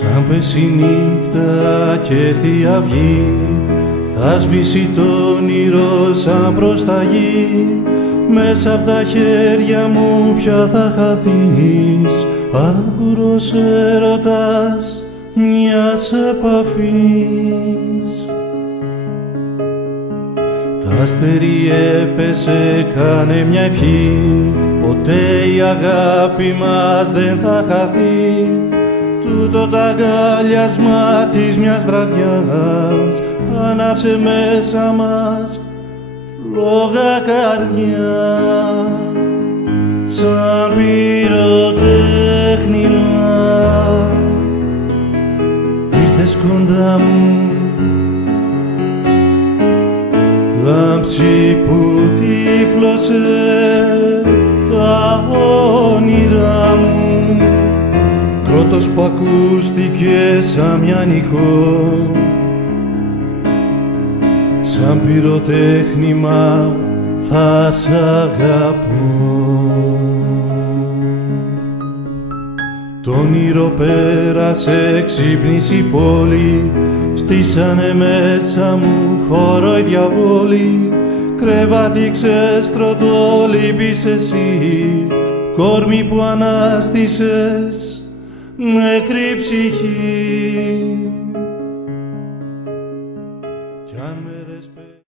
Σαν πέσει νύχτα και έρθει η αυγή, θα σβήσει το όνειρο σαν προσταγή. Μέσα απ' τα χέρια μου πια θα χαθείς, άγουρος έρωτας μιας επαφής. Τα αστέρι έπεσε, κάνε μια ευχή, ποτέ η αγάπη μας δεν θα χαθεί. Τούτο τ' αγκάλιασμα της μιας βραδιάς άναψε μέσα μας φλόγα καρδιά. Σαν πυροτέχνημα ήρθες κοντά μου, λάμψη που τύφλωσε τα όνειρά μου, κρότος που ακούστηκε σαν μια νυχό. Σαν πυροτέχνημα θα σ' αγαπώ. Το όνειρο πέρασε, ξύπνησε η πόλη, στήσανε μέσα μου χώρο οι διαβόλοι. Κρεβάτι ξέστρωτο λείπεις εσύ, κόρμη που ανάστησες νεκρή ψυχή.